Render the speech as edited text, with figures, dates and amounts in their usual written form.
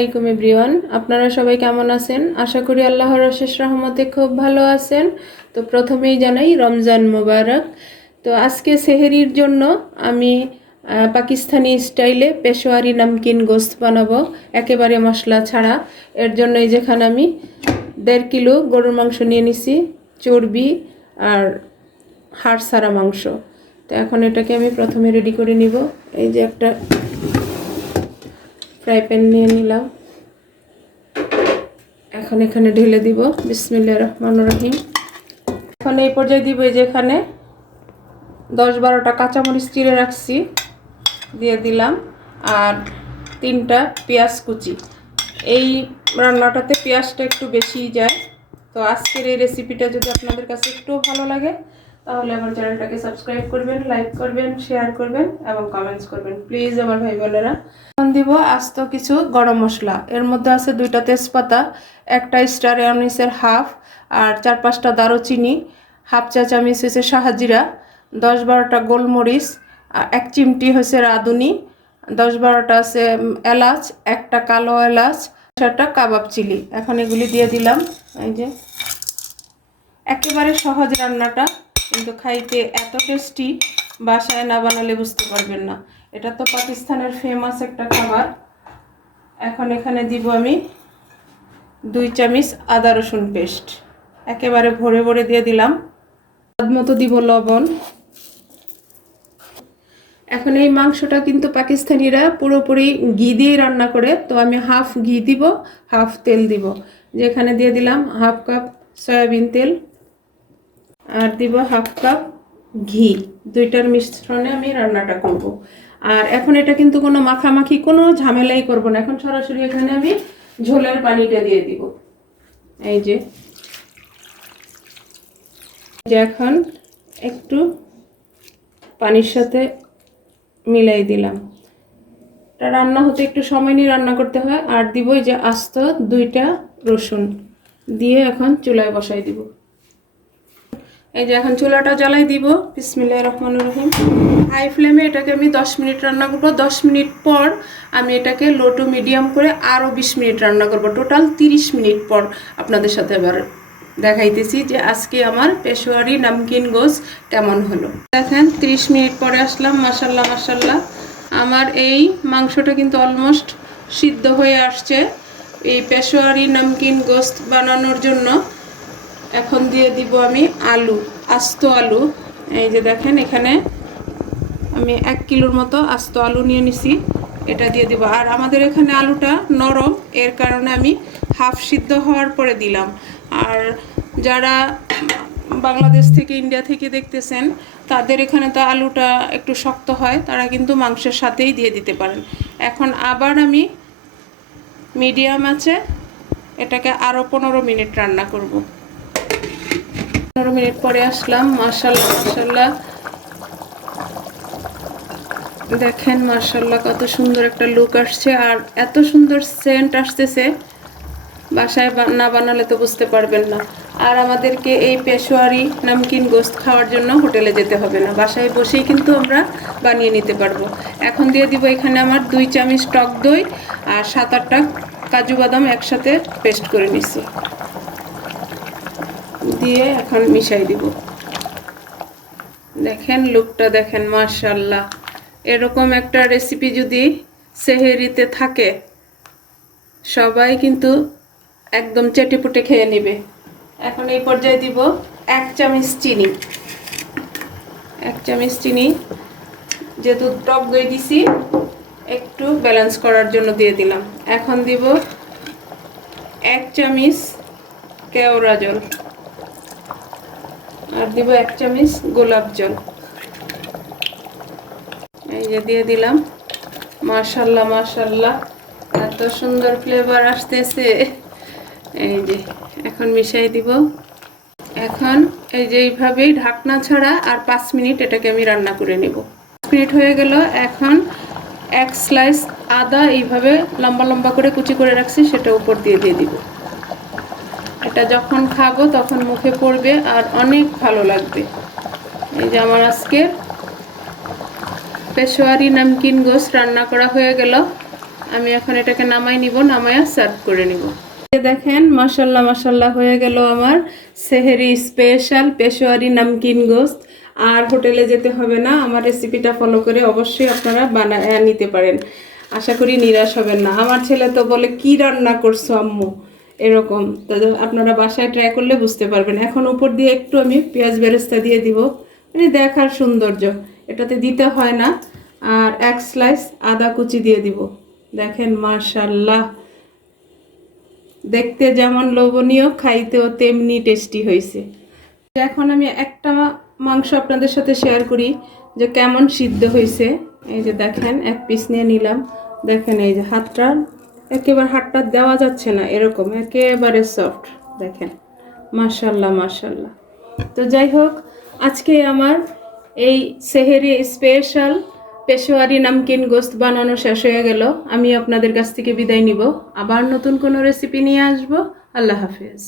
আলাইকুম এভরিওয়ান, আপনারা সবাই কেমন আছেন? আশা করি আল্লাহর অশেষ রহমতে খুব ভালো আছেন। তো প্রথমেই জানাই রমজান মোবারক। তো আজকে সেহরির জন্য আমি পাকিস্তানি স্টাইলে পেশোয়ারি নামকিন গোস্ত বানাবো, একেবারে মশলা ছাড়া। এর জন্য এই যেখানে আমি 1.5 কিলো গরুর মাংস নিয়ে নিছি, চর্বি আর হাড় ছাড়া মাংস। তো এখন এটাকে আমি প্রথমে রেডি করে নিব। এই যে একটা ফ্রাই প্যান নিয়ে নিলাম, এখন এখানে ঢেলে দিব। বিসমিল্লাহির রহমানির রহিম। এখন এই পর্যায়ে দিব এই যে এখানে 10-12টা কাঁচামরিচ চিড়ে রাখছি, দিয়ে দিলাম। আর 3টা পেঁয়াজ কুচি। এই রান্নাটাতে পেঁয়াজটা একটু বেশিই যায়। তো আজকের এই রেসিপিটা যদি আপনাদের কাছে একটু ভালো লাগে তাহলে আমার চ্যানেলটাকে সাবস্ক্রাইব করবেন, লাইক করবেন, শেয়ার করবেন এবং কমেন্টস করবেন প্লিজ আমার ভাই বোনেরা। এখন দিব আস্ত কিছু গরম মশলা। এর মধ্যে আছে 2টা তেজপাতা, একটা স্টার অ্যানিসের হাফ, আর 4-5টা দারুচিনি, হাফ চা চামচ হচ্ছে শাহজিরা, 10-12টা গোলমরিচ, 1 চিমটি হচ্ছে রাঁধুনি, 10-12টা আছে এলাচ, একটা কালো এলাচ, 7টা কাবাব চিলি। এখন এগুলি দিয়ে দিলাম। এই যে একেবারে সহজ রান্নাটা, কিন্তু খাইতে এত টেস্টি, বাসায় না বানালে বুঝতে পারবেন না। এটা তো পাকিস্তানের ফেমাস একটা খাবার। এখন এখানে দিব আমি 2 চামচ আদা রসুন পেস্ট, একেবারে ভরে ভরে দিয়ে দিলাম। স্বাদ মতো দিব লবণ। এখন এই মাংসটা কিন্তু পাকিস্তানিরা পুরোপুরি ঘি দিয়ে রান্না করে, তো আমি হাফ ঘি দিব, হাফ তেল দিব। যেখানে দিয়ে দিলাম হাফ কাপ সয়াবিন তেল, আর দিব হাফ কাপ ঘি। 2টার মিশ্রণে আমি রান্নাটা করব। আর এখন এটা কিন্তু কোনো মাখামাখি কোনো ঝামেলাই করব না, এখন সরাসরি এখানে আমি ঝোলের পানিটা দিয়ে দিব। এই যে এখন একটু পানির সাথে মিলাই দিলাম। এটা রান্না হতে একটু সময় নিয়ে রান্না করতে হয়। আর দিব এই যে আস্ত 2টা রসুন দিয়ে এখন চুলায় বসাই দিব। এই যে এখন চুলাটা জ্বালাই দিব। বিসমিল্লাহির রহমানির রহিম। হাই ফ্লেমে এটাকে আমি 10 মিনিট রান্না করব। 10 মিনিট পর আমি এটাকে লো টু মিডিয়াম করে আরও 20 মিনিট রান্না করব। টোটাল 30 মিনিট পর আপনাদের সাথে এবার দেখাইতেছি যে আজকে আমার পেশোয়ারি নামকিন গোস্ত কেমন হলো। দেখেন 30 মিনিট পরে আসলাম। মাশাল্লাহ মাশাল্লাহ, আমার এই মাংসটা কিন্তু অলমোস্ট সিদ্ধ হয়ে আসছে এই পেশোয়ারি নামকিন গোস্ত বানানোর জন্য। এখন দিয়ে দিব আমি আলু, আস্ত আলু। এই যে দেখেন এখানে আমি 1 কিলোর মতো আস্ত আলু নিয়ে নিছি, এটা দিয়ে দিব। আর আমাদের এখানে আলুটা নরম, এর কারণে আমি হাফ সিদ্ধ হওয়ার পরে দিলাম। আর যারা বাংলাদেশ থেকে ইন্ডিয়া থেকে দেখতেছেন তাদের এখানে তো আলুটা একটু শক্ত হয়, তারা কিন্তু মাংসের সাথেই দিয়ে দিতে পারেন। এখন আবার আমি মিডিয়াম আছে এটাকে আরও 15 মিনিট রান্না করব। 15 মিনিট পরে আসলাম। মাশাল্লাহ মাশাল্লাহ, দেখেন মাশাল্লাহ কত সুন্দর একটা লুক আসছে আর এত সুন্দর সেন্ট আসতেছে, বাসায় না বানালে তো বুঝতে পারবেন না। আর আমাদেরকে এই পেশোয়ারি নামকিন গোস্ত খাওয়ার জন্য হোটেলে যেতে হবে না, বাসায় বসেই কিন্তু আমরা বানিয়ে নিতে পারবো। এখন দিয়ে দিব এখানে আমার 2 চামচ টক দই আর 7-8টা কাজু বাদাম একসাথে পেস্ট করে নিছি, দিয়ে এখন মিশাই দিব। দেখেন লুকটা দেখেন মাশাল্লাহ। এরকম একটা রেসিপি যদি সেহেরিতে থাকে সবাই কিন্তু একদম চেটেপুটে খেয়ে নেবে। এখন এই পর্যায়ে দিব 1 চামচ চিনি। 1 চামচ চিনি, যেহেতু টক দই দিছি একটু ব্যালেন্স করার জন্য দিয়ে দিলাম। এখন দিব 1 চামচ কেওড়া জল, আর দিব 1 চামচ গোলাপ জল। এই যে দিয়ে দিলাম। মাশাল্লাহ মাশাল্লাহ, এত সুন্দর ফ্লেভার আসতেছে। এই যে এখন মিশাই দিব। এখন এই যে এইভাবেই ঢাকনা ছাড়া আর 5 মিনিট এটাকে আমি রান্না করে নেব। 5 মিনিট হয়ে গেল। এখন 1 স্লাইস আদা এইভাবে লম্বা লম্বা করে কুচি করে রাখছি, সেটা উপর দিয়ে দিব। এটা যখন খাবো তখন মুখে পড়বে আর অনেক ভালো লাগবে। এই যে আমার আজকে পেশোয়ারি নামকিন গোস্ত রান্না করা হয়ে গেল। আমি এখন এটাকে নামাই নিব, নামায়া সার্ভ করে নিব। দেখেন মাশাল্লাহ মাশাল্লাহ হয়ে গেল আমার সেহেরি স্পেশাল পেশোয়ারি নামকিন গোস্ত। আর হোটেলে যেতে হবে না, আমার রেসিপিটা ফলো করে অবশ্যই আপনারা বানায় নিতে পারেন। আশা করি নিরাশ হবেন না। আমার ছেলে তো বলে কি রান্না করছো আম্মু, এরকম। তো আপনারা বাসায় ট্রাই করলে বুঝতে পারবেন। এখন উপর দিয়ে একটু আমি পেঁয়াজ বেরেস্তা দিয়ে দিব, মানে দেখার সৌন্দর্য, এটাতে দিতে হয় না। আর এক স্লাইস আদা কুচি দিয়ে দিব। দেখেন মাশাল্লাহ, দেখতে যেমন লোভনীয়, খাইতেও তেমনি টেস্টি হয়েছে। এখন আমি একটা মাংস আপনাদের সাথে শেয়ার করি যে কেমন সিদ্ধ হয়েছে। এই যে দেখেন, এক পিস নিয়ে নিলাম। দেখেন এই যে হাতটা, একেবারে হাতটা দেওয়া যাচ্ছে না, এরকম একেবারে সফট। দেখেন মাশাল্লাহ মাশাল্লাহ। তো যাই হোক, আজকে আমার এই সেহেরি স্পেশাল পেশোয়ারি নামকিন গোস্ত বানানো শেষ হয়ে গেল। আমি আপনাদের কাছ থেকে বিদায় নিব, আবার নতুন কোনো রেসিপি নিয়ে আসবো। আল্লাহ হাফেজ।